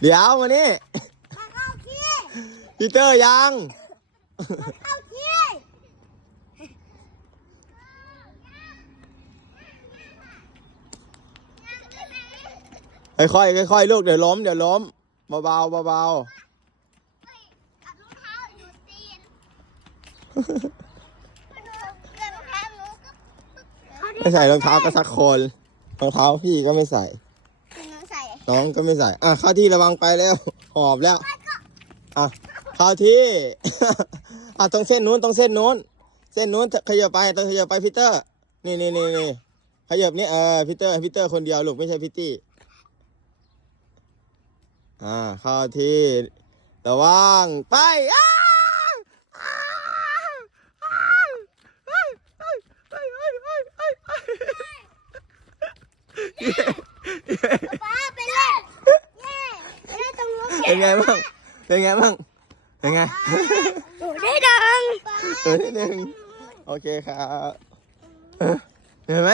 เดี๋ยวมานี่มาเข้าที่พีเตอร์ยังมาเข้าที่ค่อยๆค่อยๆลูกเดี๋ยวล้มเดี๋ยวล้มเบาๆเบาอัดรองเท้าอยู่ตีนหนูเดินรองเท้าหนูก็ๆไม่ใส่รองเท้าก็สักคนรองเท้าพี่ก็ไม่ใส่ห น้องก็ไม่ใส่ อะข้าที่ระวังไปแล้ว หอบแล้ว อะข้าที่ อะตรงเส้นนู้นตรงเส้นนู้น เส้นนู้นขยับไปต้องขยับไปพีเตอร์ นี่นี่นี่นี่ขยับนี่เออพีเตอร์พีเตอร์คนเดียวลูกไม่ใช่พิตตี้ อ่าข้าที่ระวังไปอ้าเเป็นไงบ้าง เป็นไงบ้าง เป็นไงหนูได้ดัง เออนิดนึงโอเคครับเออเห็นไหม